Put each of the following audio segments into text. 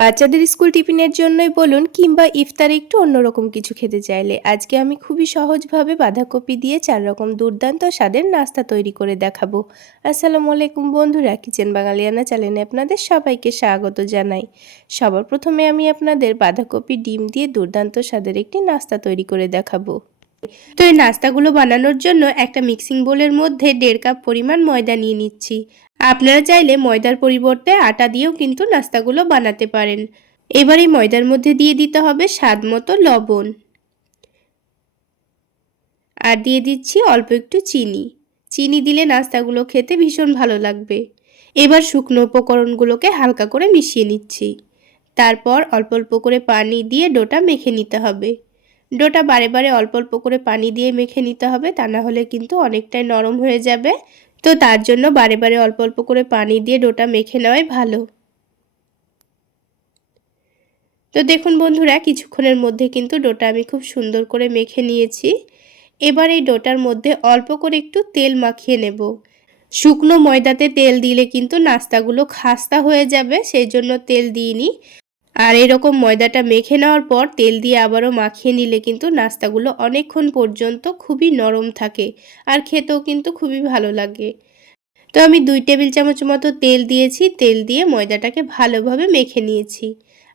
বাচ্চাদের স্কুল টিফিনের জন্যই বলুন কিংবা ইফতারে একটু অন্যরকম কিছু খেতে চাইলে আজকে আমি খুবই সহজভাবে বাঁধাকপি দিয়ে 4 রকম দুর্দান্ত স্বাদের নাস্তা তৈরি করে দেখাবো। আসসালামু আলাইকুম বন্ধুরা, কিচেন বাঙালিয়ানা চ্যানেলে আপনাদের সবাইকে স্বাগত জানাই। সবার প্রথমে আমি আপনাদের বাঁধাকপি ডিম দিয়ে দুর্দান্ত স্বাদের একটি নাস্তা তৈরি করে দেখাবো। তো এই নাস্তাগুলো বানানোর জন্য একটা মিক্সিং বোলের মধ্যে 1.5 কাপ পরিমাণ ময়দা নিয়ে নিচ্ছি। আপনারা চাইলে ময়দার পরিবর্তে আটা দিয়েও কিন্তু নাস্তাগুলো বানাতে পারেন। এবার এই ময়দার মধ্যে দিয়ে দিতে হবে স্বাদ মতো লবণ, আর দিয়ে দিচ্ছি অল্প একটু চিনি। চিনি দিলে নাস্তাগুলো খেতে ভীষণ ভালো লাগবে। এবার শুকনো উপকরণগুলোকে হালকা করে মিশিয়ে নিচ্ছি। তারপর অল্প অল্প করে পানি দিয়ে ডোটা মেখে নিতে হবে। ডোটা বারে বারে অল্প অল্প করে পানি দিয়ে মেখে নিতে হবে, তা না হলে কিন্তু অনেকটাই নরম হয়ে যাবে। তো তার জন্য বারে বারে অল্প অল্প করে পানি দিয়ে ডোটা মেখে নেওয়াই ভালো। তো দেখুন বন্ধুরা, কিছুক্ষণের মধ্যে কিন্তু ডোটা আমি খুব সুন্দর করে মেখে নিয়েছি। এবার এই ডোটার মধ্যে অল্প করে একটু তেল মাখিয়ে নেব। শুকনো ময়দাতে তেল দিলে কিন্তু নাস্তাগুলো খাস্তা হয়ে যাবে, সেই জন্য তেল দিইনি। আর এরকম ময়দাটা মেখে নেওয়ার পর তেল দিয়ে আবারও মাখিয়ে নিলে কিন্তু নাস্তাগুলো অনেকক্ষণ পর্যন্ত খুবই নরম থাকে, আর খেতেও কিন্তু খুবই ভালো লাগে। তো আমি 2 টেবিল চামচ মতো তেল দিয়েছি। তেল দিয়ে ময়দাটাকে ভালোভাবে মেখে নিয়েছি।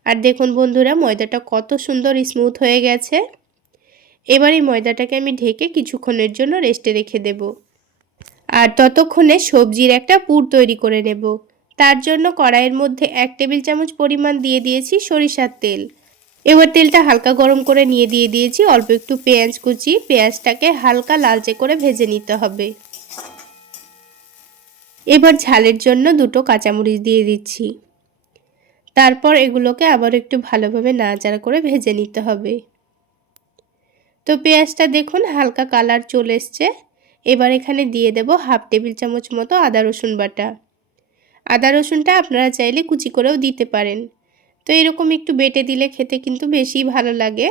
আর দেখুন বন্ধুরা, ময়দাটা কত সুন্দর স্মুথ হয়ে গেছে। এবার এই ময়দাটাকে আমি ঢেকে কিছুক্ষণের জন্য রেস্টে রেখে দেব। আর ততক্ষণে সবজির একটা পুর তৈরি করে নেব। তার জন্য কড়াইয়ের মধ্যে 1 টেবিল চামচ পরিমাণ দিয়ে দিয়েছি সরিষার তেল। এবার তেলটা হালকা গরম করে নিয়ে দিয়ে দিয়েছি অল্প একটু পেঁয়াজ কুচি। পেঁয়াজটাকে হালকা লালচে করে ভেজে নিতে হবে। এবার ঝালের জন্য 2টো কাঁচামরিচ দিয়ে দিচ্ছি। তারপর এগুলোকে আবার একটু ভালোভাবে নাড়াচাড়া করে ভেজে নিতে হবে। তো পেঁয়াজটা দেখুন হালকা কালার চলে এসছে। এবার এখানে দিয়ে দেব 1/2 টেবিল চামচ মতো আদা রসুন বাটা। আদা রসুনটা আপনারা চাইলে কুচি করেও দিতে পারেন। তো এরকম একটু বেটে দিলে খেতে কিন্তু বেশি ভালো লাগে।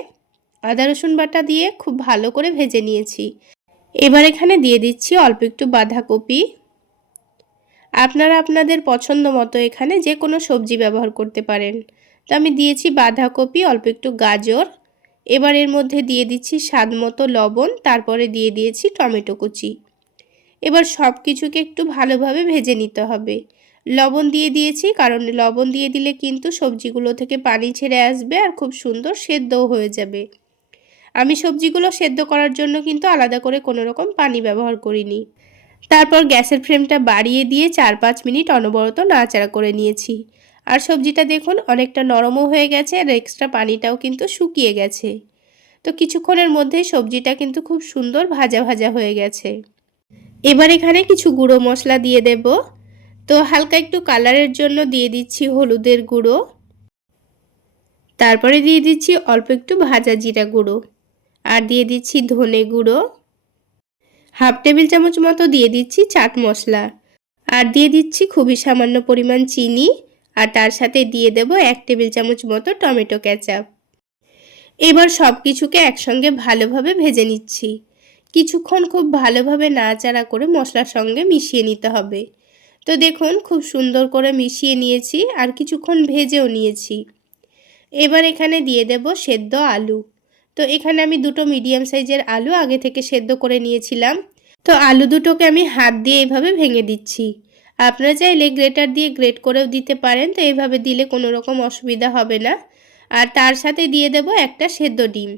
আদা রসুন বাটা দিয়ে খুব ভালো করে ভেজে নিয়েছি। এবার এখানে দিয়ে দিচ্ছি অল্প একটু বাঁধাকপি। আপনারা আপনাদের পছন্দ মতো এখানে যে কোনো সবজি ব্যবহার করতে পারেন। তো আমি দিয়েছি বাঁধাকপি, অল্প একটু গাজর। এবার এর মধ্যে দিয়ে দিচ্ছি স্বাদ মতো লবণ, তারপরে দিয়ে দিয়েছি টমেটো কুচি। এবার সব কিছুকে একটু ভালোভাবে ভেজে নিতে হবে। লবণ দিয়ে দিয়েছি কারণ লবণ দিয়ে দিলে কিন্তু সবজিগুলো থেকে পানি ছেড়ে আসবে আর খুব সুন্দর সেদ্ধও হয়ে যাবে। আমি সবজিগুলো সেদ্ধ করার জন্য কিন্তু আলাদা করে কোনো রকম পানি ব্যবহার করিনি। তারপর গ্যাসের ফ্লেমটা বাড়িয়ে দিয়ে 4-5 মিনিট অনবরত নাড়াচাড়া করে নিয়েছি। আর সবজিটা দেখুন অনেকটা নরমও হয়ে গেছে, আর এক্সট্রা পানিটাও কিন্তু শুকিয়ে গেছে। তো কিছুক্ষণের মধ্যেই সবজিটা কিন্তু খুব সুন্দর ভাজা ভাজা হয়ে গেছে। এবার এখানে কিছু গুঁড়ো মশলা দিয়ে দেব। তো হালকা একটু কালারের জন্য দিয়ে দিচ্ছি হলুদের গুঁড়ো। তারপরে দিয়ে দিচ্ছি অল্প একটু ভাজা জিরা গুঁড়ো। আর দিয়ে দিচ্ছি ধনে গুঁড়ো। 1/2 টেবিল চামচ মতো দিয়ে দিচ্ছি চাট মশলা। আর দিয়ে দিচ্ছি খুবই সামান্য পরিমাণ চিনি। আর তার সাথে দিয়ে দেব 1 টেবিল চামচ মতো টমেটো কেচাপ। এবার সব কিছুকে একসঙ্গে ভালোভাবে ভেজে নিচ্ছি। কিছুক্ষণ খুব ভালোভাবে নাড়াচাড়া করে মশলার সঙ্গে মিশিয়ে নিতে হবে। তো দেখুন খুব সুন্দর করে মিশিয়ে নিয়েছি, আর কিছুক্ষণ ভেজেও নিয়েছি। এবার এখানে দিয়ে দেব সেদ্ধ আলু। তো এখানে আমি 2টো মিডিয়াম সাইজের আলু আগে থেকে সেদ্ধ করে নিয়েছিলাম। তো আলু দুটোকে আমি হাত দিয়ে এভাবে ভেঙে দিচ্ছি। আপনারা চাইলে গ্রেটার দিয়ে গ্রেট করেও দিতে পারেন। তো এইভাবে দিলে কোনো রকম অসুবিধা হবে না। আর তার সাথে দিয়ে দেব একটা সেদ্ধ ডিম।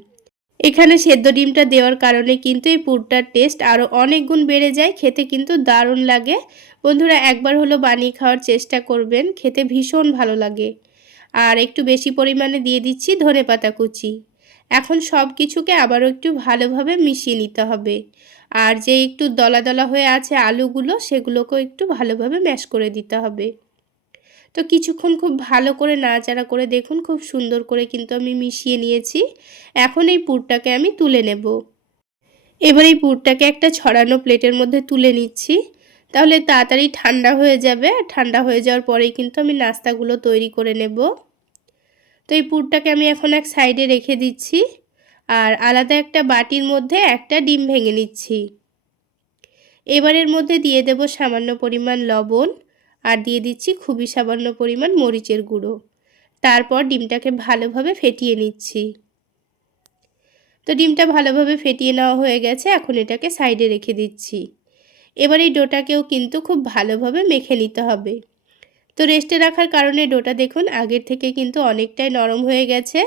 এখানে সেদ্ধ ডিমটা দেওয়ার কারণে কিন্তু এই পুরটার টেস্ট আরও অনেক গুণ বেড়ে যায়, খেতে কিন্তু দারুণ লাগে। বন্ধুরা একবার হলো বানিয়ে খাওয়ার চেষ্টা করবেন, খেতে ভীষণ ভালো লাগে। আর একটু বেশি পরিমাণে দিয়ে দিচ্ছি ধনেপাতা কুচি। এখন সব কিছুকে আবারও একটু ভালোভাবে মিশিয়ে নিতে হবে। আর যে একটু দলা দলা হয়ে আছে আলুগুলো, সেগুলোকেও একটু ভালোভাবে ম্যাশ করে দিতে হবে। তো কিছুক্ষণ খুব ভালো করে নাড়াচাড়া করে দেখুন খুব সুন্দর করে কিন্তু আমি মিশিয়ে নিয়েছি। এখন এই পুরটাকে আমি তুলে নেব। এবার এই পুরটাকে একটা ছড়ানো প্লেটের মধ্যে তুলে নিচ্ছি, তাহলে তাড়াতাড়ি ঠান্ডা হয়ে যাবে। ঠান্ডা হয়ে যাওয়ার পরেই কিন্তু আমি নাস্তাগুলো তৈরি করে নেব। তো এই পুরটাকে আমি এখন এক সাইডে রেখে দিচ্ছি। আর আলাদা একটা বাটির মধ্যে একটা ডিম ভেঙে নিচ্ছি। এবারের মধ্যে দিয়ে দেব সামান্য পরিমাণ লবণ। আর দিয়ে দিচ্ছি খুবই সামান্য পরিমাণ মরিচের গুঁড়ো। তারপর ডিমটাকে ভালোভাবে ফেটিয়ে নিচ্ছি। তো ডিমটা ভালোভাবে ফেটিয়ে নেওয়া হয়ে গেছে, এখন এটাকে সাইডে রেখে দিচ্ছি। এবার এই ডোটাকেও কিন্তু খুব ভালোভাবে মেখে নিতে হবে। তো রেস্টে রাখার কারণে ডোটা দেখুন আগের থেকে কিন্তু অনেকটাই নরম হয়ে গেছে,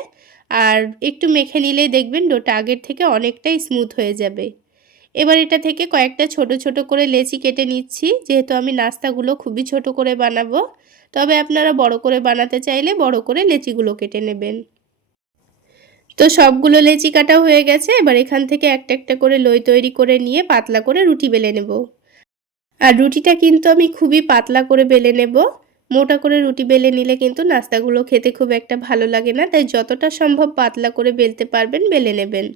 আর একটু মেখে নিলেই দেখবেন ডোটা আগের থেকে অনেকটাই স্মুথ হয়ে যাবে। এবার এটা থেকে কয়েকটা ছোট ছোট করে লেচি কেটে নিচ্ছি, যেহেতু আমি নাস্তাগুলো খুবই ছোট করে বানাবো। তবে আপনারা বড় করে বানাতে চাইলে বড় করে লেচিগুলো কেটে নেবেন। তো সবগুলো লেচি কাটা হয়ে গেছে, এবার এখান থেকে একটা একটা করে লই তৈরি করে নিয়ে পাতলা করে রুটি বেলে নেব। আর রুটিটা কিন্তু আমি খুবই পাতলা করে বেলে নেব। মোটা করে রুটি বেলে নিলে কিন্তু নাস্তাগুলো খেতে খুব একটা ভালো লাগে না, তাই যতটা সম্ভব পাতলা করে বেলতে পারবেন বেলে নেবেন।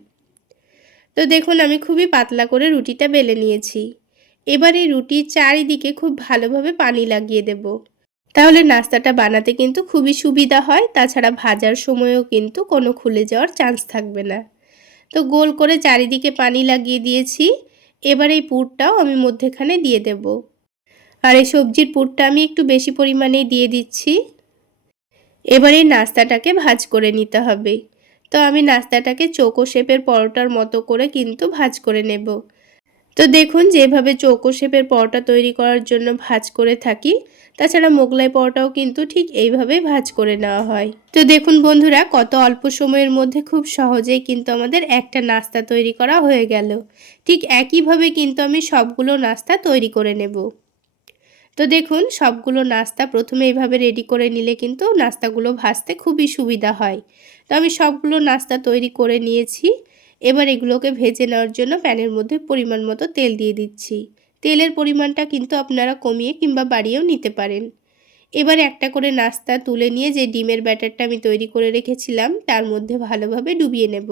তো দেখুন আমি খুবই পাতলা করে রুটিটা বেলে নিয়েছি। এবার এই রুটির চারিদিকে খুব ভালোভাবে পানি লাগিয়ে দেব। তাহলে নাস্তাটা বানাতে কিন্তু খুবই সুবিধা হয়, তাছাড়া ভাজার সময়ও কিন্তু কোনো খুলে যাওয়ার চান্স থাকবে না। তো গোল করে চারিদিকে পানি লাগিয়ে দিয়েছি। এবার এই পুরটাও আমি মধ্যেখানে দিয়ে দেব। আর এই সবজির পুরটা আমি একটু বেশি পরিমাণেই দিয়ে দিচ্ছি। এবার এই নাস্তাটাকে ভাজ করে নিতে হবে। তো আমি নাস্তাটাকে চৌকো শেপের পরোটার মতো করে কিন্তু ভাজ করে নেব। তো দেখুন যেভাবে চৌকো শেপের পরোটা তৈরি করার জন্য ভাজ করে থাকি, তাছাড়া মোগলাই পরোটাও কিন্তু ঠিক এইভাবেই ভাজ করে নেওয়া হয়। তো দেখুন বন্ধুরা কত অল্প সময়ের মধ্যে খুব সহজেই কিন্তু আমাদের একটা নাস্তা তৈরি করা হয়ে গেল। ঠিক একইভাবে কিন্তু আমি সবগুলো নাস্তা তৈরি করে নেব। তো দেখুন সবগুলো নাস্তা প্রথমে এইভাবে রেডি করে নিলে কিন্তু নাস্তাগুলো ভাজতে খুবই সুবিধা হয়। তো আমি সবগুলো নাস্তা তৈরি করে নিয়েছি। এবার এগুলোকে ভেজে নেওয়ার জন্য প্যানের মধ্যে পরিমাণ মতো তেল দিয়ে দিচ্ছি। তেলের পরিমাণটা কিন্তু আপনারা কমিয়ে কিংবা বাড়িয়েও নিতে পারেন। এবার একটা করে নাস্তা তুলে নিয়ে যে ডিমের ব্যাটারটা আমি তৈরি করে রেখেছিলাম তার মধ্যে ভালোভাবে ডুবিয়ে নেব।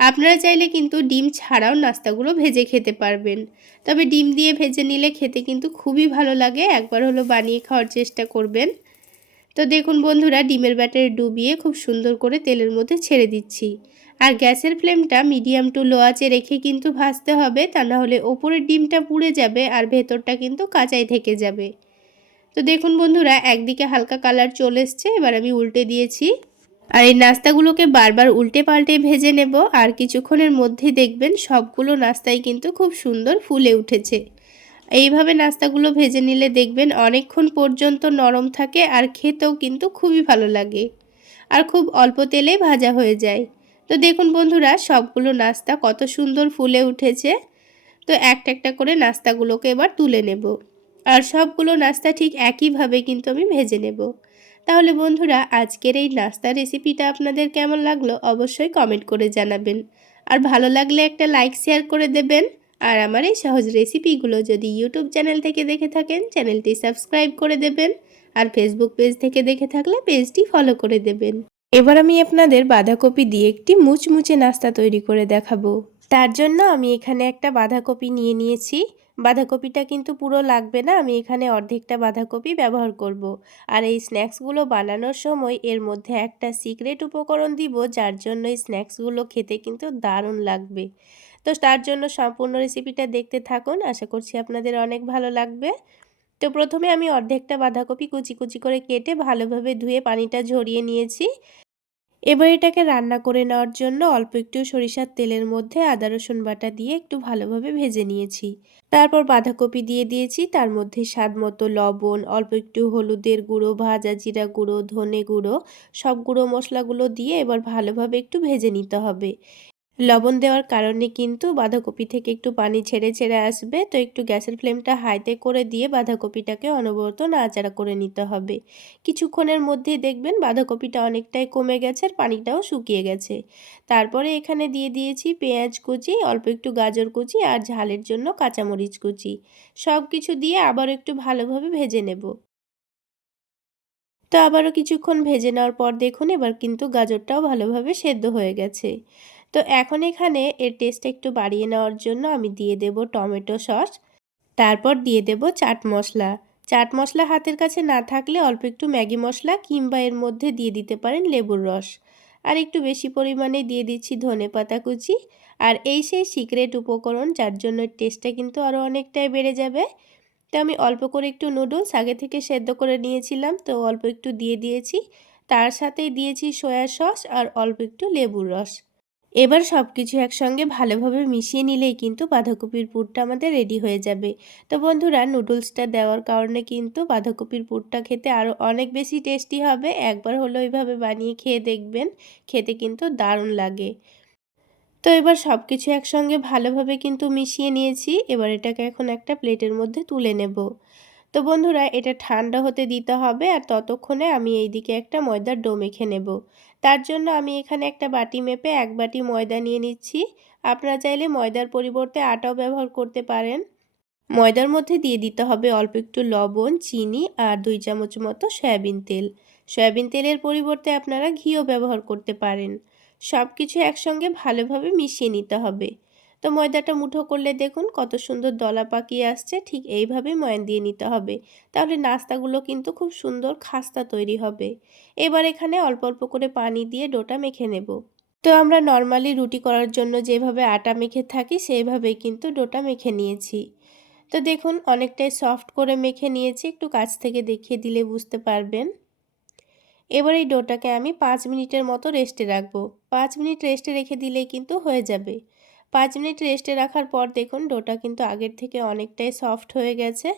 আপনারা চাইলে কিন্তু ডিম ছাড়াও নাস্তাগুলো ভেজে খেতে পারবেন, তবে ডিম দিয়ে ভেজে নিলে খেতে কিন্তু খুবই ভালো লাগে। একবার হলো বানিয়ে খাওয়ার চেষ্টা করবেন। তো দেখুন বন্ধুরা ডিমের ব্যাটারে ডুবিয়ে খুব সুন্দর করে তেলের মধ্যে ছেড়ে দিচ্ছি। আর গ্যাসের ফ্লেমটা মিডিয়াম টু লো আঁচে রেখে কিন্তু ভাজতে হবে, তা না হলে ওপরের ডিমটা পুড়ে যাবে আর ভেতরটা কিন্তু কাঁচাই থেকে যাবে। তো দেখুন বন্ধুরা একদিকে হালকা কালার চলে এসছে, এবার আমি উল্টে দিয়েছি। আর এই নাস্তাগুলোকে বারবার উল্টে পাল্টে ভেজে নেব, আর কিছুক্ষণের মধ্যেই দেখবেন সবগুলো নাস্তাই কিন্তু খুব সুন্দর ফুলে উঠেছে। এইভাবে নাস্তাগুলো ভেজে নিলে দেখবেন অনেকক্ষণ পর্যন্ত নরম থাকে আর খেতেও কিন্তু খুবই ভালো লাগে, আর খুব অল্প তেলেই ভাজা হয়ে যায়। তো দেখুন বন্ধুরা সবগুলো নাস্তা কত সুন্দর ফুলে উঠেছে। তো একটা একটা করে নাস্তাগুলোকে এবার তুলে নেব, আর সবগুলো নাস্তা ঠিক একইভাবে কিন্তু আমি ভেজে নেব। তাহলে বন্ধুরা আজকের এই নাস্তা রেসিপিটা আপনাদের কেমন লাগলো অবশ্যই কমেন্ট করে জানাবেন, আর ভালো লাগলে একটা লাইক শেয়ার করে দেবেন। আর আমার এই সহজ রেসিপিগুলো যদি ইউটিউব চ্যানেল থেকে দেখে থাকেন চ্যানেলটি সাবস্ক্রাইব করে দেবেন, আর ফেসবুক পেজ থেকে দেখে থাকলে পেজটি ফলো করে দেবেন। এবার আমি আপনাদের বাঁধাকপি দিয়ে একটি মুচমুচে নাস্তা তৈরি করে দেখাবো। তার জন্য আমি এখানে একটা বাঁধাকপি নিয়ে নিয়েছি। বাঁধাকপিটা কিন্তু পুরো লাগবে না, আমি এখানে অর্ধেকটা বাঁধাকপি ব্যবহার করব। আর এই স্ন্যাক্সগুলো বানানোর সময় এর মধ্যে একটা সিক্রেট উপকরণ দিব, যার জন্য এই স্ন্যাক্সগুলো খেতে কিন্তু দারুণ লাগবে। তো তার জন্য সম্পূর্ণ রেসিপিটা দেখতে থাকুন, আশা করছি আপনাদের অনেক ভালো লাগবে। তো প্রথমে আমি অর্ধেকটা বাঁধাকপি কুচি কুচি করে কেটে ভালোভাবে ধুয়ে পানিটা ঝরিয়ে নিয়েছি। এবার এটাকে রান্না করে নেওয়ার জন্য অল্প একটু সরিষার তেলের মধ্যে আদা রসুন বাটা দিয়ে একটু ভালোভাবে ভেজে নিয়েছি। তারপর বাঁধাকপি দিয়ে দিয়েছি, তার মধ্যে স্বাদ মতো লবণ, অল্প একটু হলুদের গুঁড়ো, ভাজা জিরা গুঁড়ো, ধনে গুঁড়ো, সব গুঁড়ো মশলাগুলো দিয়ে এবার ভালোভাবে একটু ভেজে নিতে হবে। লবণ দেওয়ার কারণে কিন্তু বাঁধাকপি থেকে একটু পানি ছেড়ে ছেড়ে আসবে, তো একটু গ্যাসের ফ্লেমটা হাইতে করে দিয়ে বাঁধাকপিটাকে অনবরত নাড়াচাড়া করে নিতে হবে। কিছুক্ষণের মধ্যেই দেখবেন বাঁধাকপিটা অনেকটাই কমে গেছে আর পানিটাও শুকিয়ে গেছে। তারপরে এখানে দিয়ে দিয়েছি পেঁয়াজ কুচি, অল্প একটু গাজর কুচি আর ঝালের জন্য কাঁচামরিচ কুচি। সব কিছু দিয়ে আবার একটু ভালোভাবে ভেজে নেব। তো আবারও কিছুক্ষণ ভেজে নেওয়ার পর দেখুন এবার কিন্তু গাজরটাও ভালোভাবে সেদ্ধ হয়ে গেছে। তো এখন এখানে এর টেস্টটা একটু বাড়িয়ে নেওয়ার জন্য আমি দিয়ে দেব টমেটো সস, তারপর দিয়ে দেব চাট মশলা। চাট মশলা হাতের কাছে না থাকলে অল্প একটু ম্যাগি মশলা কিংবা এর মধ্যে দিয়ে দিতে পারেন লেবুর রস। আর একটু বেশি পরিমাণে দিয়ে দিচ্ছি ধনেপাতা কুচি। আর এই সেই সিক্রেট উপকরণ যার জন্য টেস্টটা কিন্তু আরও অনেকটাই বেড়ে যাবে। তো আমি অল্প করে একটু নুডলস আগে থেকে সেদ্ধ করে নিয়েছিলাম, তো অল্প একটু দিয়ে দিয়েছি। তার সাথেই দিয়েছি সয়া সস আর অল্প একটু লেবুর রস। এবার সব কিছু একসঙ্গে ভালোভাবে মিশিয়ে নিলেই কিন্তু বাঁধাকপির পুরটা আমাদের রেডি হয়ে যাবে। তো বন্ধুরা, নুডলসটা দেওয়ার কারণে কিন্তু বাঁধাকপির পুরটা খেতে আরও অনেক বেশি টেস্টি হবে। একবার হলেও এইভাবে বানিয়ে খেয়ে দেখবেন, খেতে কিন্তু দারুণ লাগে। তো এবার সব কিছু একসঙ্গে ভালোভাবে কিন্তু মিশিয়ে নিয়েছি। এবার এটাকে এখন একটা প্লেটের মধ্যে তুলে নেব। তো বন্ধুরা, এটা ঠান্ডা হতে দিতে হবে আর ততক্ষণে আমি এইদিকে একটা ময়দার ডো মেখে নেব। তার জন্য আমি এখানে একটা বাটি মেপে 1 বাটি ময়দা নিয়ে নিচ্ছি। আপনারা চাইলে ময়দার পরিবর্তে আটাও ব্যবহার করতে পারেন। ময়দার মধ্যে দিয়ে দিতে হবে অল্প একটু লবণ, চিনি আর 2 চামচ মতো সয়াবিন তেল। সয়াবিন তেলের পরিবর্তে আপনারা ঘিও ব্যবহার করতে পারেন। সব কিছু একসঙ্গে ভালোভাবে মিশিয়ে নিতে হবে। তো ময়দাটা মুঠো করলে দেখুন কত সুন্দর দলা পাকিয়ে আসছে। ঠিক এইভাবেই ময়ান দিয়ে নিতে হবে। তাহলে নাস্তাগুলো কিন্তু খুব সুন্দর খাস্তা তৈরি হবে। এবার এখানে অল্প অল্প করে পানি দিয়ে ডোটা মেখে নেব। তো আমরা নর্মালি রুটি করার জন্য যেভাবে আটা মেখে থাকি সেইভাবেই কিন্তু ডোটা মেখে নিয়েছি। তো দেখুন অনেকটাই সফট করে মেখে নিয়েছি, একটু কাছ থেকে দেখিয়ে দিলে বুঝতে পারবেন। এবার এই ডোটাকে আমি 5 মিনিটের মতো রেস্টে রাখবো। 5 মিনিট রেস্টে রেখে দিলেই কিন্তু হয়ে যাবে। 5 মিনিট রেস্টে রাখার পর দেখুন ডোটা কিন্তু আগের থেকে অনেকটাই সফট হয়ে গেছে।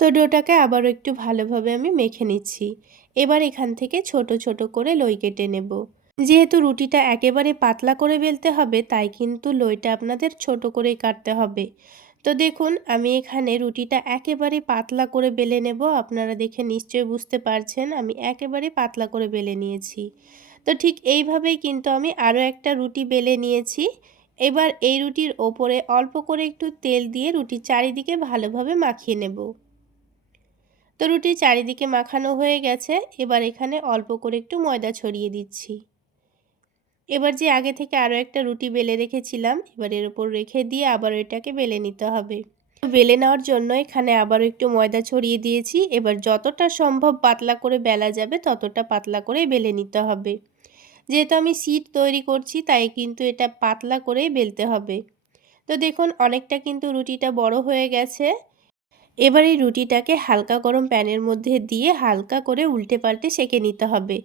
তো ডোটাকে আবারও একটু ভালোভাবে আমি মেখে নিচ্ছি। এবার এখান থেকে ছোট ছোট করে লই কেটে নেব। যেহেতু রুটিটা একেবারে পাতলা করে বেলতে হবে, তাই কিন্তু লইটা আপনাদের ছোট করেই কাটতে হবে। তো দেখুন আমি এখানে রুটিটা একেবারে পাতলা করে বেলে নেব। আপনারা দেখে নিশ্চয়ই বুঝতে পারছেন আমি একেবারে পাতলা করে বেলে নিয়েছি। তো ঠিক এইভাবেই কিন্তু আমি আরও একটা রুটি বেলে নিয়েছি। এবার এই রুটির ওপরে অল্প করে একটু তেল দিয়ে রুটির চারিদিকে ভালোভাবে মাখিয়ে নেব। তো রুটির চারিদিকে মাখানো হয়ে গেছে। এবার এখানে অল্প করে একটু ময়দা ছড়িয়ে দিচ্ছি। এবার যে আগে থেকে আরও একটা রুটি বেলে রেখেছিলাম, এবার এর উপর রেখে দিয়ে আবার এটাকে বেলে নিতে হবে। বেলে নেওয়ার জন্য এখানে আবারও একটু ময়দা ছড়িয়ে দিয়েছি। এবার যতটা সম্ভব পাতলা করে বেলা যাবে ততটা পাতলা করে বেলে নিতে হবে। যেহেতু আমি শিট তৈরি করছি তাই কিন্তু এটা পাতলা করেই বেলতে হবে। তো দেখুন অনেকটা কিন্তু রুটিটা বড় হয়ে গেছে। এবার এই রুটিটাকে হালকা গরম প্যানের মধ্যে দিয়ে হালকা করে উল্টে পাল্টে সেঁকে নিতে হবে।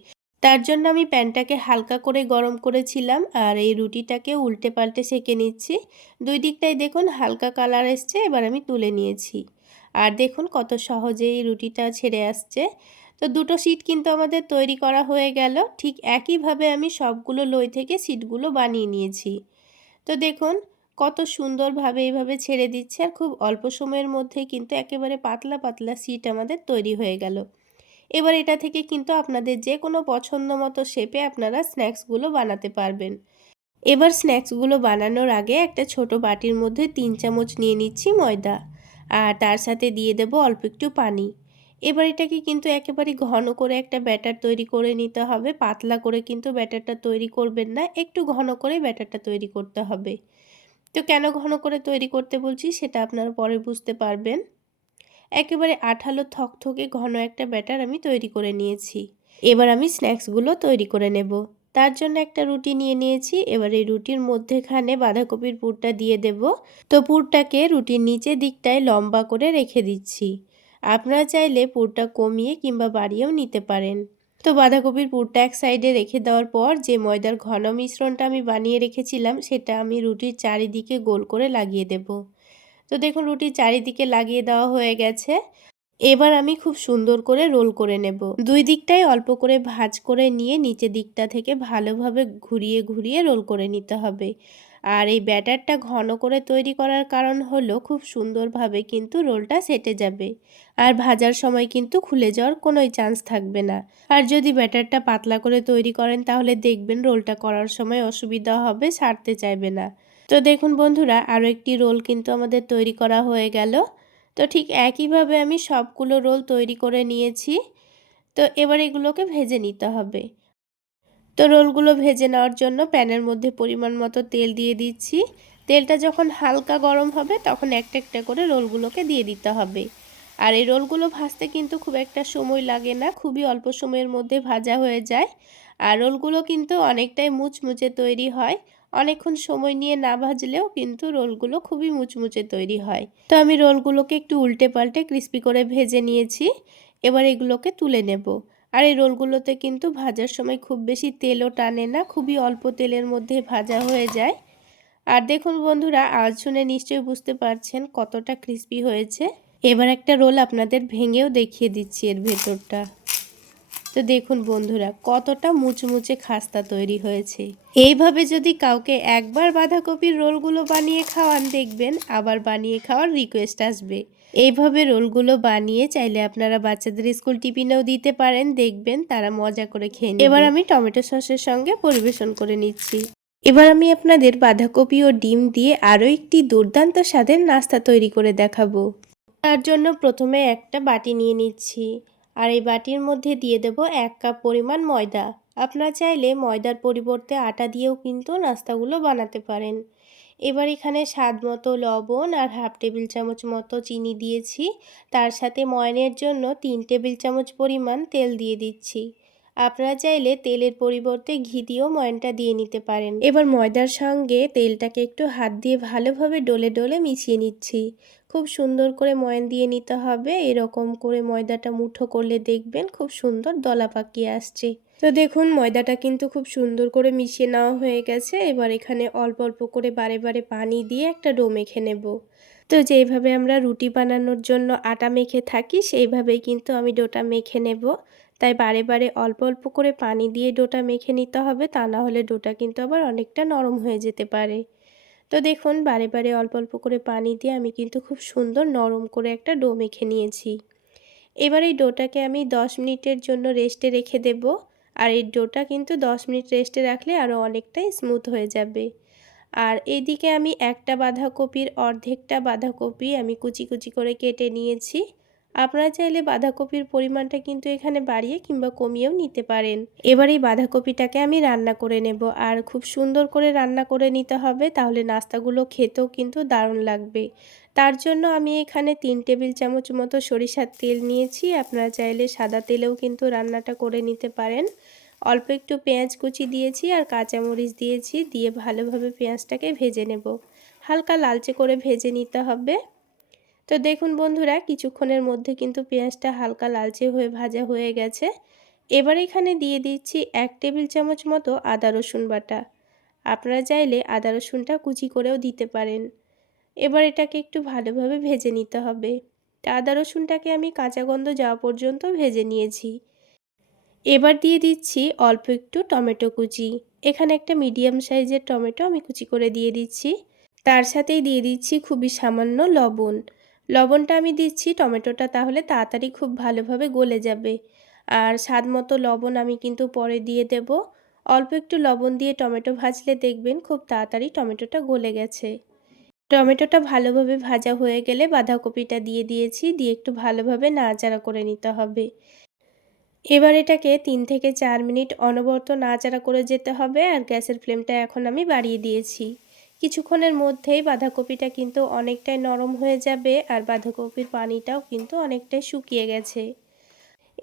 তার জন্য আমি প্যানটাকে হালকা করে গরম করেছিলাম আর এই রুটিটাকে উল্টে পাল্টে সেঁকে নিচ্ছি। দুই দিকটাই দেখুন হালকা কালার এসছে। এবার আমি তুলে নিয়েছি। আর দেখুন কত সহজে এই রুটিটা ছেড়ে আসছে। তো দুটো শিট কিন্তু আমাদের তৈরি করা হয়ে গেল। ঠিক একইভাবে আমি সবগুলো লই থেকে শিটগুলো বানিয়ে নিয়েছি। তো দেখুন কত সুন্দরভাবে এইভাবে ছেড়ে দিচ্ছে আর খুব অল্প সময়ের মধ্যেই কিন্তু একেবারে পাতলা পাতলা শিট আমাদের তৈরি হয়ে গেল। এবার এটা থেকে কিন্তু আপনাদের যে কোনো পছন্দ মতো শেপে আপনারা স্ন্যাক্সগুলো বানাতে পারবেন। এবার স্ন্যাক্সগুলো বানানোর আগে একটা ছোট বাটির মধ্যে 3 চামচ নিয়ে নিচ্ছি ময়দা আর তার সাথে দিয়ে দেব অল্প একটু পানি। এবার এটাকে কিন্তু একেবারে ঘন করে একটা ব্যাটার তৈরি করে নিতে হবে। পাতলা করে কিন্তু ব্যাটারটা তৈরি করবেন না, একটু ঘন করে ব্যাটারটা তৈরি করতে হবে। তো কেন ঘন করে তৈরি করতে বলছি সেটা আপনারা পরে বুঝতে পারবেন। একেবারে আঠালো থকথকে ঘন একটা ব্যাটার আমি তৈরি করে নিয়েছি। এবার আমি স্ন্যাক্সগুলো তৈরি করে নেব। তার জন্য একটা রুটি নিয়ে নিয়েছি। এবার এই রুটির মধ্যেখানে বাঁধাকপির পুরটা দিয়ে দেব। তো পুরটাকে রুটির নিচের দিকটায় লম্বা করে রেখে দিচ্ছি। আপনারা চাইলে পুরটা কমিয়ে কিংবা বাড়িয়েও নিতে পারেন। তো বাঁধাকপির পুরটা এক সাইডে রেখে দেওয়ার পর যে ময়দার ঘন মিশ্রণটা আমি বানিয়ে রেখেছিলাম সেটা আমি রুটির চারিদিকে গোল করে লাগিয়ে দেব। তো দেখুন রুটির চারিদিকে লাগিয়ে দেওয়া হয়ে গেছে। এবার আমি খুব সুন্দর করে রোল করে নেব। দুই দিকটাই অল্প করে ভাঁজ করে নিয়ে নিচের দিকটা থেকে ভালোভাবে ঘুরিয়ে ঘুরিয়ে রোল করে নিতে হবে। আর এই ব্যাটারটা ঘন করে তৈরি করার কারণ হলো খুব সুন্দরভাবে কিন্তু রোলটা সেটে যাবে। আর ভাজার সময় কিন্তু খুলে যাওয়ার কোনোই চান্স থাকবে না। আর যদি ব্যাটারটা পাতলা করে তৈরি করেন তাহলে দেখবেন রোলটা করার সময় অসুবিধা হবে, ছাড়তে চাইবে না। তো দেখুন বন্ধুরা, আরও একটি রোল কিন্তু আমাদের তৈরি করা হয়ে গেল। তো ঠিক একইভাবে আমি সবগুলো রোল তৈরি করে নিয়েছি। তো এবার এগুলোকে ভেজে নিতে হবে। তো রোলগুলো ভেজে নেওয়ার জন্য প্যানের মধ্যে পরিমাণ মতো তেল দিয়ে দিচ্ছি। তেলটা যখন হালকা গরম হবে তখন একটা একটা করে রোলগুলোকে দিয়ে দিতে হবে। আর এই রোলগুলো ভাজতে কিন্তু খুব একটা সময় লাগে না, খুবই অল্প সময়ের মধ্যে ভাজা হয়ে যায়। আর রোলগুলো কিন্তু অনেকটাই মুচমুচে তৈরি হয়। অনেকক্ষণ সময় নিয়ে না ভাজলেও কিন্তু রোলগুলো খুবই মুচমুচে তৈরি হয়। তো আমি রোলগুলোকে একটু উল্টে পাল্টে ক্রিস্পি করে ভেজে নিয়েছি। এবার এগুলোকে তুলে নেব। আর এই রোলগুলোতে কিন্তু ভাজার সময় খুব বেশি তেলও টানে না, খুবই অল্প তেলের মধ্যে ভাজা হয়ে যায়। আর দেখুন বন্ধুরা, আওয়াজ শুনে নিশ্চয়ই বুঝতে পারছেন কতটা ক্রিস্পি হয়েছে। এবার একটা রোল আপনাদের ভেঙেও দেখিয়ে দিচ্ছি এর ভেতরটা। তো দেখুন বন্ধুরা, কতটা মুচমুচে খাস্তা তৈরি হয়েছে। এইভাবে যদি কাউকে একবার বাঁধাকপির রোলগুলো বানিয়ে খাওয়ান, দেখবেন আবার বানিয়ে খাওয়ার রিকোয়েস্ট আসবে। এইভাবে রোলগুলো বানিয়ে চাইলে আপনারা বাচ্চাদের স্কুল টিফিনেও দিতে পারেন, দেখবেন তারা মজা করে খেয়ে নেবে। এবার আমি টমেটো সসের সঙ্গে পরিবেশন করে নিচ্ছি। এবার আমি আপনাদের বাঁধাকপি ও ডিম দিয়ে আরও একটি দুর্দান্ত স্বাদের নাস্তা তৈরি করে দেখাবো। তার জন্য প্রথমে একটা বাটি নিয়ে নিচ্ছি, আর এই বাটির মধ্যে দিয়ে দেব 1 কাপ পরিমাণ ময়দা। আপনারা চাইলে ময়দার পরিবর্তে আটা দিয়েও কিন্তু নাস্তাগুলো বানাতে পারেন। এবার এখানে স্বাদ মতো লবণ আর হাফ টেবিল চামচ মতো চিনি দিয়েছি। তার সাথে ময়ানের জন্য 3 টেবিল চামচ পরিমাণ তেল দিয়ে দিচ্ছি। আপনারা চাইলে তেলের পরিবর্তে ঘি দিয়েও ময়ানটা দিয়ে নিতে পারেন। এবার ময়দার সঙ্গে তেলটাকে একটু হাত দিয়ে ভালোভাবে ডলে ডলে মিশিয়ে নিচ্ছি। খুব সুন্দর করে ময়ান দিয়ে নিতে হবে। এরকম করে ময়দাটা মুঠো করলে দেখবেন খুব সুন্দর দলা পাকিয়ে আসছে। তো দেখুন ময়দাটা কিন্তু খুব সুন্দর করে মিশিয়ে নেওয়া হয়ে গেছে। এবার এখানে অল্প অল্প করে বারে বারে পানি দিয়ে একটা ডো মেখে নেব। তো যেইভাবে আমরা রুটি বানানোর জন্য আটা মেখে থাকি, সেইভাবেই কিন্তু আমি ডোটা মেখে নেব। তাই বারে বারে অল্প অল্প করে পানি দিয়ে ডোটা মেখে নিতে হবে, তা না হলে ডোটা কিন্তু আবার অনেকটা নরম হয়ে যেতে পারে। তো দেখুন বারে বারে অল্প অল্প করে পানি দিয়ে আমি কিন্তু খুব সুন্দর নরম করে একটা ডো মেখে নিয়েছি। এবার এই ডোটাকে আমি 10 মিনিটের জন্য রেস্টে রেখে দেব। আর এই ডোটা কিন্তু 10 মিনিট রেস্টে রাখলে আরও অনেকটাই স্মুথ হয়ে যাবে। আর এইদিকে আমি একটা বাঁধাকপির অর্ধেকটা বাঁধাকপি আমি কুচি কুচি করে কেটে নিয়েছি। আপনারা চাইলে বাঁধাকপির পরিমাণটা কিন্তু এখানে বাড়িয়ে কিংবা কমিয়েও নিতে পারেন। এবার এই বাঁধাকপিটাকে আমি রান্না করে নেব, আর খুব সুন্দর করে রান্না করে নিতে হবে, তাহলে নাস্তাগুলো খেতেও কিন্তু দারুণ লাগবে। তার জন্য আমি এখানে 3 টেবিল চামচ মতো সরিষার তেল নিয়েছি। আপনারা চাইলে সাদা তেলেও কিন্তু রান্নাটা করে নিতে পারেন। অল্প একটু পেঁয়াজ কুচি দিয়েছি আর কাঁচামরিচ দিয়েছি, দিয়ে ভালোভাবে পেঁয়াজটাকে ভেজে নেব। হালকা লালচে করে ভেজে নিতে হবে। তো দেখুন বন্ধুরা, কিছুক্ষণের মধ্যে কিন্তু পেঁয়াজটা হালকা লালচে হয়ে ভাজা হয়ে গেছে। এবার এখানে দিয়ে দিচ্ছি 1 টেবিল চামচ মতো আদা রসুন বাটা। আপনারা চাইলে আদা রসুনটা কুচি করেও দিতে পারেন। এবার এটাকে একটু ভালোভাবে ভেজে নিতে হবে। আদা রসুনটাকে আমি কাঁচা গন্ধ যাওয়া পর্যন্ত ভেজে নিয়েছি। এবার দিয়ে দিচ্ছি অল্প একটু টমেটো কুচি। এখানে একটা মিডিয়াম সাইজের টমেটো আমি কুচি করে দিয়ে দিচ্ছি। তার সাথেই দিয়ে দিচ্ছি খুবই সামান্য লবণ। লবণটা আমি দিচ্ছি টমেটোটা তাহলে তাড়াতাড়ি খুব ভালোভাবে গলে যাবে। আর স্বাদ মতো লবণ আমি কিন্তু পরে দিয়ে দেব। অল্প একটু লবণ দিয়ে টমেটো ভাজলে দেখবেন খুব তাড়াতাড়ি টমেটোটা গলে গেছে। টমেটোটা ভালোভাবে ভাজা হয়ে গেলে বাঁধাকপিটা দিয়ে দিয়েছি, দিয়ে একটু ভালোভাবে নাড়াচাড়া করে নিতে হবে। এবার এটাকে 3 থেকে 4 মিনিট অনবরত নাড়াচাড়া করে যেতে হবে। আর গ্যাসের ফ্লেমটা এখন আমি বাড়িয়ে দিয়েছি। কিছুক্ষণের মধ্যেই বাঁধাকপিটা কিন্তু অনেকটাই নরম হয়ে যাবে, আর বাঁধাকপির পানিটাও কিন্তু অনেকটাই শুকিয়ে গেছে।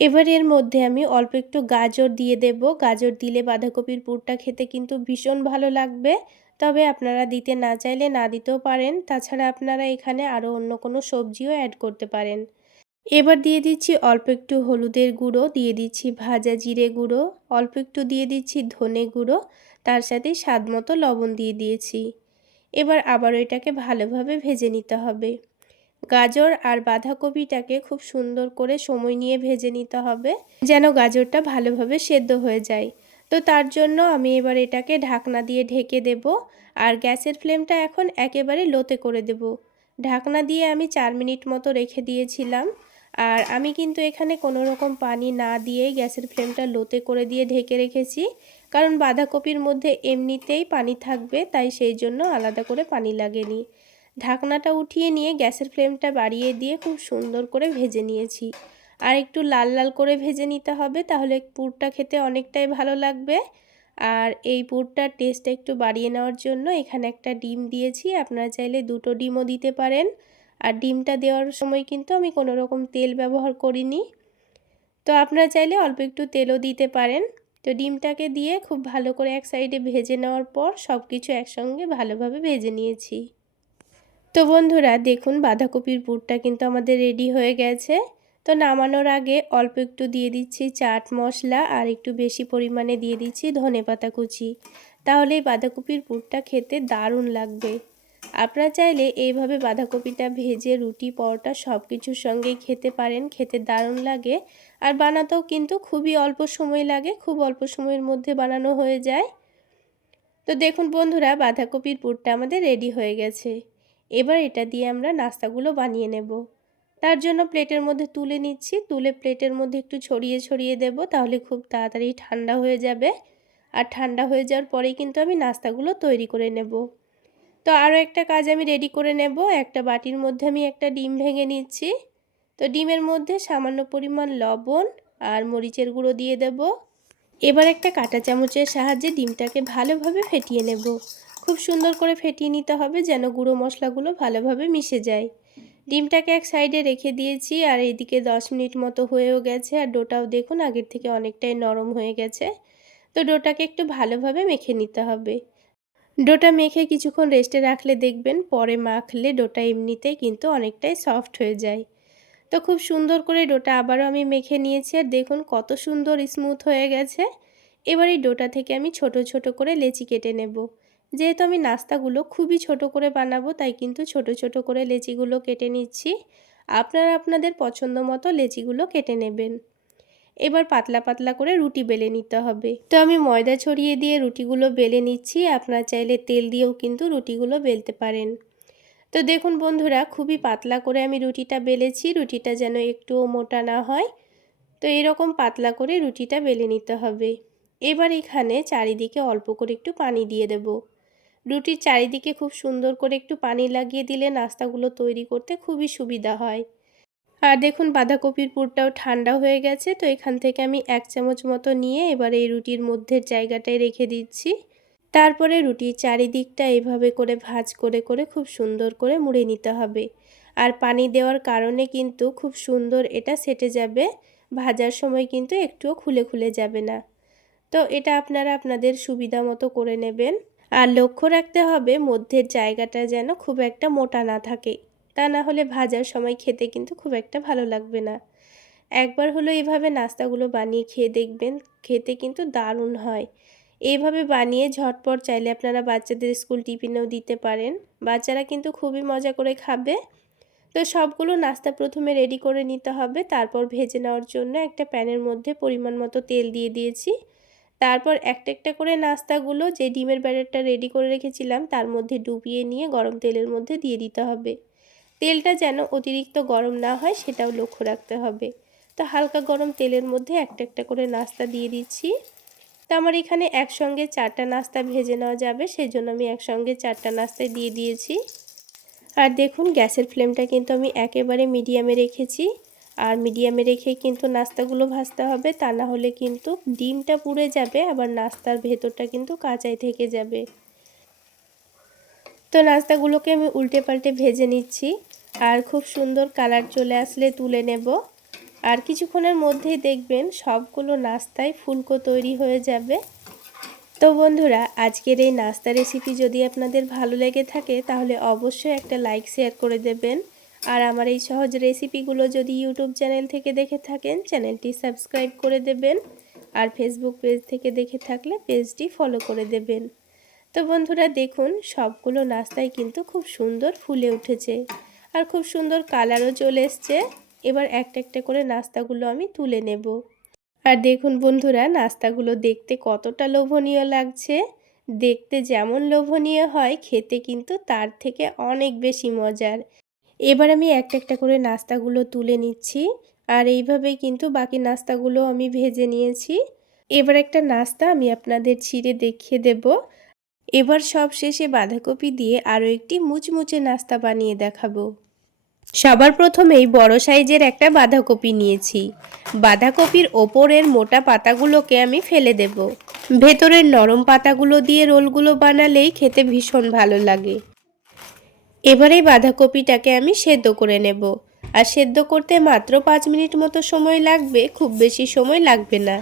এবার এর মধ্যে আমি অল্প একটু গাজর দিয়ে দেব। গাজর দিলে বাঁধাকপির পুরটা খেতে কিন্তু ভীষণ ভালো লাগবে। তবে আপনারা দিতে না চাইলে না দিতেও পারেন। তাছাড়া আপনারা এখানে আরও অন্য কোনো সবজিও অ্যাড করতে পারেন। এবার দিয়ে দিচ্ছি অল্প একটু হলুদের গুঁড়ো, দিয়ে দিচ্ছি ভাজা জিরে গুঁড়ো, অল্প একটু দিয়ে দিচ্ছি ধনে গুঁড়ো, তার সাথে স্বাদ মতো লবণ দিয়ে দিয়েছি। এবার আবারও এটাকে ভালোভাবে ভেজে নিতে হবে। গাজর আর বাঁধাকপিটাকে খুব সুন্দর করে সময় নিয়ে ভেজে নিতে হবে, যেন গাজরটা ভালোভাবে সেদ্ধ হয়ে যায়। তো তার জন্য আমি এবার এটাকে ঢাকনা দিয়ে ঢেকে দেব। আর গ্যাসের ফ্লেমটা এখন একেবারে লোতে করে দেব। ঢাকনা দিয়ে আমি 4 মিনিট মতো রেখে দিয়েছিলাম। আর আমি কিন্তু এখানে কোনো রকম পানি না দিয়েই গ্যাসের ফ্লেমটা লোতে করে দিয়ে ঢেকে রেখেছি, কারণ বাঁধাকপির মধ্যে এমনিতেই পানি থাকবে, তাই সেই জন্য আলাদা করে পানি লাগেনি। ঢাকনাটা উঠিয়ে নিয়ে গ্যাসের ফ্লেমটা বাড়িয়ে দিয়ে খুব সুন্দর করে ভেজে নিয়েছি। আর একটু লাল লাল করে ভেজে নিতে হবে, তাহলে পুরটা খেতে অনেকটাই ভালো লাগবে। আর এই পুরটার টেস্টটা একটু বাড়িয়ে নেওয়ার জন্য এখানে একটা ডিম দিয়েছি। আপনারা চাইলে 2টো ডিমও দিতে পারেন। আর ডিমটা দেওয়ার সময় কিন্তু আমি কোনো রকম তেল ব্যবহার করিনি। তো আপনারা চাইলে অল্প একটু তেলও দিতে পারেন। তো ডিমটাকে দিয়ে খুব ভালো করে এক সাইডে ভেজে নেওয়ার পর সব কিছু একসঙ্গে ভালোভাবে ভেজে নিয়েছি। তো বন্ধুরা দেখুন বাঁধাকপির পুরটা কিন্তু আমাদের রেডি হয়ে গেছে। তো নামানোর আগে অল্প একটু দিয়ে দিচ্ছি চাট মশলা আর একটু বেশি পরিমাণে দিয়ে দিচ্ছি ধনেপাতা কুচি। তাহলে এই বাঁধাকপির পুরটা খেতে দারুণ লাগবে। আপনারা চাইলে এইভাবে বাঁধাকপিটা ভেজে রুটি পরোটা সব কিছুর সঙ্গেই খেতে পারেন, খেতে দারুণ লাগে। আর বানাতেও কিন্তু খুবই অল্প সময় লাগে, খুব অল্প সময়ের মধ্যে বানানো হয়ে যায়। তো দেখুন বন্ধুরা, বাঁধাকপির পুরটা আমাদের রেডি হয়ে গেছে। এবার এটা দিয়ে আমরা নাস্তাগুলো বানিয়ে নেব। তার জন্য প্লেটের মধ্যে তুলে নিচ্ছি, তুলে প্লেটের মধ্যে একটু ছড়িয়ে ছড়িয়ে দেব, তাহলে খুব তাড়াতাড়ি ঠান্ডা হয়ে যাবে। আর ঠান্ডা হয়ে যাওয়ার পরেই কিন্তু আমি নাস্তাগুলো তৈরি করে নেব। তো আরও একটা কাজ আমি রেডি করে নেব। একটা বাটির মধ্যে আমি একটা ডিম ভেঙে নিচ্ছি। তো ডিমের মধ্যে সামান্য পরিমাণ লবণ আর মরিচের গুঁড়ো দিয়ে দেব। এবার একটা কাঁটা চামচের সাহায্যে ডিমটাকে ভালোভাবে ফেটিয়ে নেব। খুব সুন্দর করে ফেটিয়ে নিতে হবে যেন গুঁড়ো মশলাগুলো ভালোভাবে মিশে যায়। ডিমটাকে এক সাইডে রেখে দিয়েছি আর এইদিকে 10 মিনিট মতো হয়েও গেছে। আর ডোটাও দেখুন আগের থেকে অনেকটাই নরম হয়ে গেছে। তো ডোটাকে একটু ভালোভাবে মেখে নিতে হবে। ডোটা মেখে কিছুক্ষণ রেস্টে রাখলে দেখবেন পরে মাখলে ডোটা এমনিতেই কিন্তু অনেকটাই সফট হয়ে যায়। তো খুব সুন্দর করে ডোটা আবারও আমি মেখে নিয়েছি আর দেখুন কত সুন্দর স্মুথ হয়ে গেছে। এবার এই ডোটা থেকে আমি ছোট ছোট করে লেচি কেটে নেব। যেহেতু আমি নাস্তাগুলো খুবই ছোট করে বানাবো, তাই কিন্তু ছোট ছোট করে লেচিগুলো কেটে নিচ্ছি। আপনারা আপনাদের পছন্দ মতো লেচিগুলো কেটে নেবেন। এবার পাতলা পাতলা করে রুটি বেলে নিতে হবে। তো আমি ময়দা ছড়িয়ে দিয়ে রুটিগুলো বেলে নিচ্ছি। আপনারা চাইলে তেল দিয়েও কিন্তু রুটিগুলো বেলতে পারেন। তো দেখুন বন্ধুরা, খুবই পাতলা করে আমি রুটিটা বেলেছি, রুটিটা যেন একটুও মোটা না হয়। তো এরকম পাতলা করে রুটিটা বেলে নিতে হবে। এবার এখানে চারিদিকে অল্প করে একটু পানি দিয়ে দেব। রুটির চারিদিকে খুব সুন্দর করে একটু পানি লাগিয়ে দিলে নাস্তাগুলো তৈরি করতে খুবই সুবিধা হয়। আর দেখুন বাঁধাকপির পুরটাও ঠান্ডা হয়ে গেছে। তো এখান থেকে আমি 1 চামচ মতো নিয়ে এবার এই রুটির মধ্যের জায়গাটায় রেখে দিচ্ছি। তারপরে রুটির চারিদিকটা এইভাবে করে ভাঁজ করে করে খুব সুন্দর করে মুড়ে নিতে হবে। আর পানি দেওয়ার কারণে কিন্তু খুব সুন্দর এটা সেটে যাবে। ভাজার সময় কিন্তু একটুও খুলে খুলে যাবে না। তো এটা আপনারা আপনাদের সুবিধা মতো করে নেবেন। আর লক্ষ্য রাখতে হবে মধ্যের জায়গাটা যেন খুব একটা মোটা না থাকে, তা না হলে ভাজার সময় খেতে কিন্তু খুব একটা ভালো লাগবে না। একবার হলো এইভাবে নাস্তাগুলো বানিয়ে খেয়ে দেখবেন, খেতে কিন্তু দারুণ হয়। এইভাবে বানিয়ে ঝটপট চাইলে আপনারা বাচ্চাদের স্কুল টিফিনেও দিতে পারেন। বাচ্চারা কিন্তু খুবই মজা করে খাবে। তো সবগুলো নাস্তা প্রথমে রেডি করে নিতে হবে। তারপর ভেজে নেওয়ার জন্য একটা প্যানের মধ্যে পরিমাণ মতো তেল দিয়ে দিয়েছি। তারপর একটা একটা করে নাস্তাগুলো যে ডিমের ব্যাটারটা রেডি করে রেখেছিলাম তার মধ্যে ডুবিয়ে নিয়ে গরম তেলের মধ্যে দিয়ে দিতে হবে। তেলটা যেন অতিরিক্ত গরম না হয় সেটাও লক্ষ্য রাখতে হবে। তো হালকা গরম তেলের মধ্যে একটা একটা করে নাস্তা দিয়ে দিচ্ছি। তো আমার এখানে একসঙ্গে 4টা নাস্তা ভেজে নেওয়া যাবে, সেই জন্য আমি একসঙ্গে 4টা নাস্তায় দিয়ে দিয়েছি। আর দেখুন গ্যাসের ফ্লেমটা কিন্তু আমি একেবারে মিডিয়ামে রেখেছি। আর মিডিয়ামে রেখেই কিন্তু নাস্তাগুলো ভাজতে হবে, তা না হলে কিন্তু ডিমটা পুড়ে যাবে, আবার নাস্তার ভেতরটা কিন্তু কাঁচাই থেকে যাবে। তো নাস্তাগুলোকে আমি উল্টে পাল্টে ভেজে নিচ্ছি। আর খুব সুন্দর কালার চলে আসলে তুলে নেব। আর কিছুক্ষণের মধ্যেই দেখবেন সবগুলো নাস্তাই ফুলকো তৈরি হয়ে যাবে। তো বন্ধুরা, আজকের এই নাস্তা রেসিপি যদি আপনাদের ভালো লেগে থাকে তাহলে অবশ্যই একটা লাইক শেয়ার করে দেবেন। আর আমার এই সহজ রেসিপিগুলো যদি ইউটিউব চ্যানেল থেকে দেখে থাকেন চ্যানেলটি সাবস্ক্রাইব করে দেবেন। আর ফেসবুক পেজ থেকে দেখে থাকলে পেজটি ফলো করে দেবেন। তো বন্ধুরা দেখুন সবগুলো নাস্তাই কিন্তু খুব সুন্দর ফুলে উঠেছে আর খুব সুন্দর কালারও চলে এসছে। এবার একটা একটা করে নাস্তাগুলো আমি তুলে নেব। আর দেখুন বন্ধুরা, নাস্তাগুলো দেখতে কতটা লোভনীয় লাগছে। দেখতে যেমন লোভনীয় হয় খেতে কিন্তু তার থেকে অনেক বেশি মজার। এবার আমি একটা একটা করে নাস্তাগুলো তুলে নিচ্ছি। আর এইভাবেই কিন্তু বাকি নাস্তাগুলো আমি ভেজে নিয়েছি। এবার একটা নাস্তা আমি আপনাদের ছিঁড়ে দেখিয়ে দেব। এবার সব শেষে বাঁধাকপি দিয়ে আরও একটি মুচমুচে নাস্তা বানিয়ে দেখাবো। সবার প্রথমেই বড় সাইজের একটা বাঁধাকপি নিয়েছি। বাঁধাকপির ওপরের মোটা পাতাগুলোকে আমি ফেলে দেব। ভেতরের নরম পাতাগুলো দিয়ে রোলগুলো বানালেই খেতে ভীষণ ভালো লাগে। এবারে বাঁধাকপিটাকে আমি সেদ্ধ করে নেব। আর সেদ্ধ করতে মাত্র 5 মিনিট মতো সময় লাগবে, খুব বেশি সময় লাগবে না।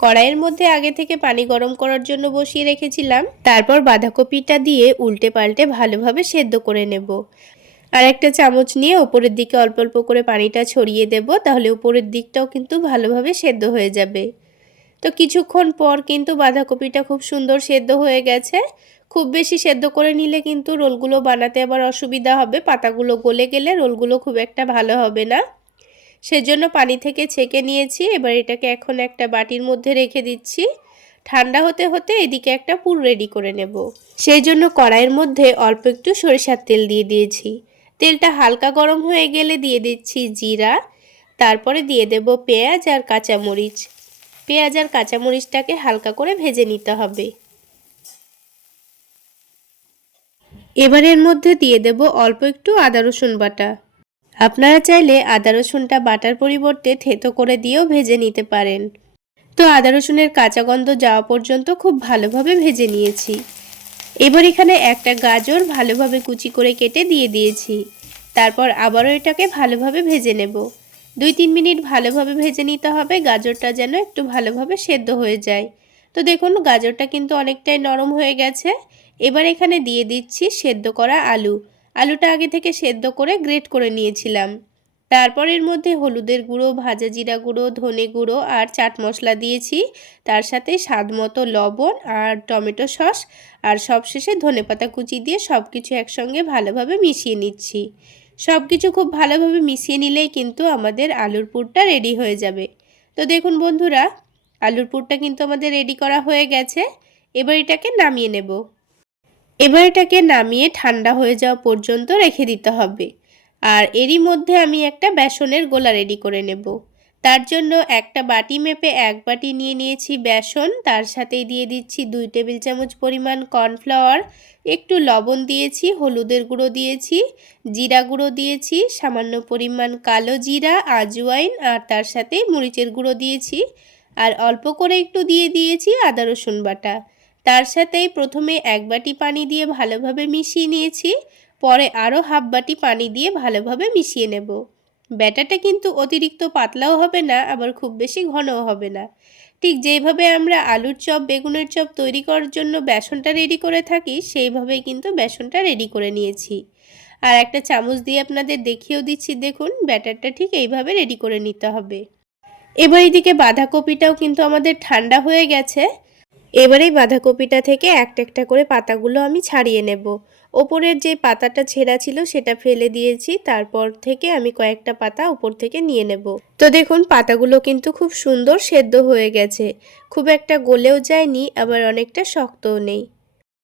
কড়াইয়ের মধ্যে আগে থেকে পানি গরম করার জন্য বসিয়ে রেখেছিলাম। তারপর বাঁধাকপিটা দিয়ে উল্টে পাল্টে ভালোভাবে সেদ্ধ করে নেব। আর একটা চামচ নিয়ে উপরের দিকে অল্প অল্প করে পানিটা ছড়িয়ে দেব, তাহলে উপরের দিকটাও কিন্তু ভালোভাবে সেদ্ধ হয়ে যাবে। তো কিছুক্ষণ পর কিন্তু বাঁধাকপিটা খুব সুন্দর সেদ্ধ হয়ে গেছে। খুব বেশি সেদ্ধ করে নিলে কিন্তু রোলগুলো বানাতে আবার অসুবিধা হবে, পাতাগুলো গলে গেলে রোলগুলো খুব একটা ভালো হবে না। সেজন্য পানি থেকে ছেঁকে নিয়েছি। এবার এটাকে এখন একটা বাটির মধ্যে রেখে দিচ্ছি। ঠান্ডা হতে হতে এদিকে একটা পুর রেডি করে নেব। সেই জন্য কড়াইয়ের মধ্যে অল্প একটু সরিষার তেল দিয়ে দিয়েছি। তেলটা হালকা গরম হয়ে গেলে দিয়ে দিচ্ছি জিরা, তারপরে দিয়ে দেব পেঁয়াজ আর কাঁচামরিচ। পেঁয়াজ আর কাঁচামরিচটাকে হালকা করে ভেজে নিতে হবে। এবার এর মধ্যে দিয়ে দেব অল্প একটু আদা রসুন বাটা। আপনারা চাইলে আদা রসুনটা বাটার পরিবর্তে থেতো করে দিয়েও ভেজে নিতে পারেন। তো আদা রসুনের কাঁচা গন্ধ যাওয়া পর্যন্ত খুব ভালোভাবে ভেজে নিয়েছি। এবার এখানে একটা গাজর ভালোভাবে কুচি করে কেটে দিয়ে দিয়েছি। তারপর আবারও এটাকে ভালোভাবে ভেজে নেব। 2-3 মিনিট ভালোভাবে ভেজে নিতে হবে, গাজরটা যেন একটু ভালোভাবে সেদ্ধ হয়ে যায়। তো দেখুন গাজরটা কিন্তু অনেকটাই নরম হয়ে গেছে। এবার এখানে দিয়ে দিচ্ছি সেদ্ধ করা আলু। আলুটা আগে থেকে সেদ্ধ করে গ্রেট করে নিয়েছিলাম। তারপর এর মধ্যে হলুদের গুঁড়ো, ভাজা জিরা গুঁড়ো, ধনে গুঁড়ো আর চাট মশলা দিয়েছি। তার সাথে স্বাদমতো লবণ আর টমেটো সস আর সবশেষে ধনেপাতা কুচি দিয়ে সব কিছু একসঙ্গে ভালোভাবে মিশিয়ে নিচ্ছি। সব কিছু খুব ভালোভাবে মিশিয়ে নিলেই কিন্তু আমাদের আলুর পুরটা রেডি হয়ে যাবে। তো দেখুন বন্ধুরা, আলুর পুরটা কিন্তু আমাদের রেডি করা হয়ে গেছে। এবার এটাকে নামিয়ে নেব। এবার এটাকে নামিয়ে ঠান্ডা হয়ে যাওয়া পর্যন্ত রেখে দিতে হবে। আর এরই মধ্যে আমি একটা বেসনের গোলা রেডি করে নেব। তার জন্য একটা বাটি মেপে 1 বাটি নিয়ে নিয়েছি বেসন, তার সাথেই দিয়ে দিচ্ছি 2 টেবিল চামচ পরিমাণ কর্নফ্লাওয়ার, একটু লবণ দিয়েছি, হলুদের গুঁড়ো দিয়েছি, জিরা গুঁড়ো দিয়েছি, সামান্য পরিমাণ কালো জিরা, আজওয়াইন আর তার সাথে মরিচের গুঁড়ো দিয়েছি, আর অল্প করে একটু দিয়ে দিয়েছি আদা রসুন বাটা। তার সাথেই প্রথমে 1 বাটি পানি দিয়ে ভালোভাবে মিশিয়ে নিয়েছি, পরে আরও হাফ বাটি পানি দিয়ে ভালোভাবে মিশিয়ে নেব। ব্যাটারটা কিন্তু অতিরিক্ত পাতলাও হবে না, আবার খুব বেশি ঘনও হবে না। ঠিক যেইভাবে আমরা আলুর চপ, বেগুনের চপ তৈরি করার জন্য বেসনটা রেডি করে থাকি, সেইভাবেই কিন্তু বেসনটা রেডি করে নিয়েছি। আর একটা চামচ দিয়ে আপনাদের দেখিয়েও দিচ্ছি, দেখুন ব্যাটারটা ঠিক এইভাবে রেডি করে নিতে হবে। এবার এদিকে বাঁধাকপিটাও কিন্তু আমাদের ঠান্ডা হয়ে গেছে। এবারে বাঁধাকপিটা থেকে একটা একটা করে পাতাগুলো আমি ছাড়িয়ে নেব। ওপরের যে পাতাটা ছেঁড়া ছিল সেটা ফেলে দিয়েছি, তারপর থেকে আমি কয়েকটা পাতা উপর থেকে নিয়ে নেব। তো দেখুন পাতাগুলো কিন্তু খুব সুন্দর সেদ্ধ হয়ে গেছে, খুব একটা গলেও যায়নি, আবার অনেকটা শক্তও নেই।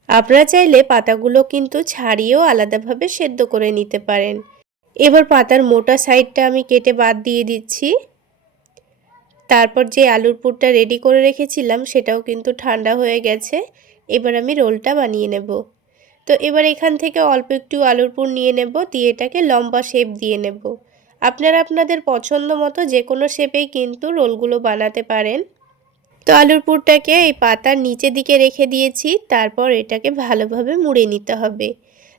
আপনারা চাইলে পাতাগুলো কিন্তু ছাড়িয়েও আলাদাভাবে সেদ্ধ করে নিতে পারেন। এবার পাতার মোটা সাইডটা আমি কেটে বাদ দিয়ে দিচ্ছি। তারপর যে আলুর পুরটা রেডি করে রেখেছিলাম সেটাও কিন্তু ঠান্ডা হয়ে গেছে। এবার আমি রোলটা বানিয়ে নেব। তো এবার এখান থেকে অল্প একটু আলুর পুর নিয়ে নেব, দিয়ে এটাকে লম্বা শেপ দিয়ে নেব। আপনারা আপনাদের পছন্দ মতো যে কোনো শেপেই কিন্তু রোলগুলো বানাতে পারেন। তো আলুর পুরটাকে এই পাতার নিচের দিকে রেখে দিয়েছি, তারপর এটাকে ভালোভাবে মুড়ে নিতে হবে,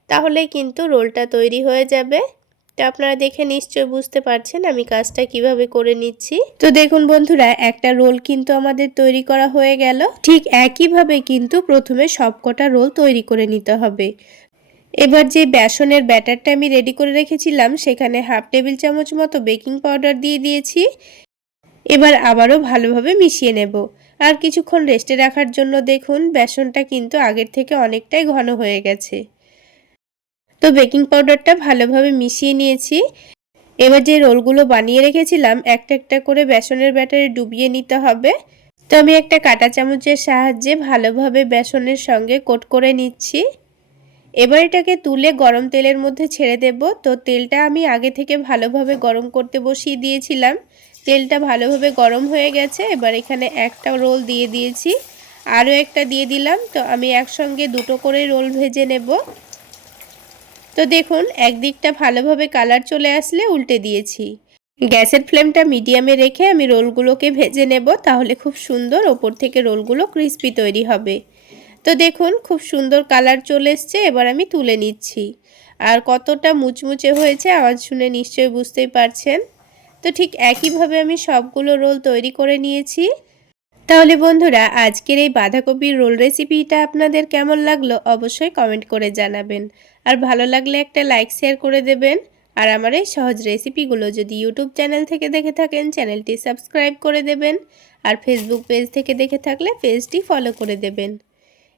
তাহলেই কিন্তু রোলটা তৈরি হয়ে যাবে। তো আপনারা দেখে নিশ্চয় বুঝতে পারছেন আমি কাজটা কিভাবে করে নিচ্ছি। তো দেখুন বন্ধুরা, একটা রোল কিন্তু আমাদের তৈরি করা হয়ে গেল। ঠিক একইভাবে কিন্তু প্রথমে সবকটা রোল তৈরি করে নিতে হবে। এবার যে বেসনের ব্যাটারটা আমি রেডি করে রেখেছিলাম সেখানে হাফ টেবিল চামচ মতো বেকিং পাউডার দিয়ে দিয়েছি। এবার আবারও ভালোভাবে মিশিয়ে নেব। আর কিছুক্ষণ রেস্টে রাখার জন্য দেখুন বেসনটা কিন্তু আগের থেকে অনেকটাই ঘন হয়ে গেছে। তো বেকিং পাউডারটা ভালোভাবে মিশিয়ে নিয়েছি। এবার যে রোলগুলো বানিয়ে রেখেছিলাম একটা একটা করে বেসনের ব্যাটারে ডুবিয়ে নিতে হবে। তো আমি একটা কাঁটা চামচের সাহায্যে ভালোভাবে বেসনের সঙ্গে কোট করে নিচ্ছি। এবার এটাকে তুলে গরম তেলের মধ্যে ছেড়ে দেব। তো তেলটা আমি আগে থেকে ভালোভাবে গরম করতে বসিয়ে দিয়েছিলাম। তেলটা ভালোভাবে গরম হয়ে গেছে। এবার এখানে একটা রোল দিয়ে দিয়েছি, আরও একটা দিয়ে দিলাম। তো আমি একসঙ্গে দুটো করে রোল ভেজে নেব। তো দেখুন একদিকটা ভালোভাবে কালার চলে আসলে উল্টে দিয়েছি। গ্যাসের ফ্লেমটা মিডিয়ামে রেখে আমি রোলগুলোকে ভেজে নেব, তাহলে খুব সুন্দর ওপর থেকে রোলগুলো ক্রিস্পি তৈরি হবে। তো দেখুন খুব সুন্দর কালার চলে এসছে, এবার আমি তুলে নিচ্ছি। আর কতটা মুচমুচে হয়েছে আওয়াজ শুনে নিশ্চয়ই বুঝতেই পারছেন। তো ঠিক একইভাবে আমি সবগুলো রোল তৈরি করে নিয়েছি। তাহলে বন্ধুরা আজকের এই বাঁধাকপির রোল রেসিপিটা আপনাদের কেমন লাগলো অবশ্যই কমেন্ট করে জানাবেন। আর ভালো লাগলে একটা লাইক শেয়ার করে দেবেন। আর আমার এই সহজ রেসিপিগুলো যদি ইউটিউব চ্যানেল থেকে দেখে থাকেন চ্যানেলটি সাবস্ক্রাইব করে দেবেন। আর ফেসবুক পেজ থেকে দেখে থাকলে পেজটি ফলো করে দেবেন।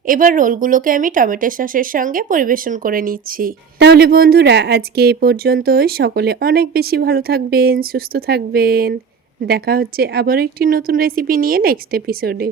এবার রোলগুলোকে আমি টমেটো সসের সঙ্গে পরিবেশন করে নিচ্ছি। তাহলে বন্ধুরা আজকে এই পর্যন্তই। সকলে অনেক বেশি ভালো থাকবেন, সুস্থ থাকবেন। দেখা হচ্ছে আবার একটি নতুন রেসিপি নিয়ে নেক্সট এপিসোডে।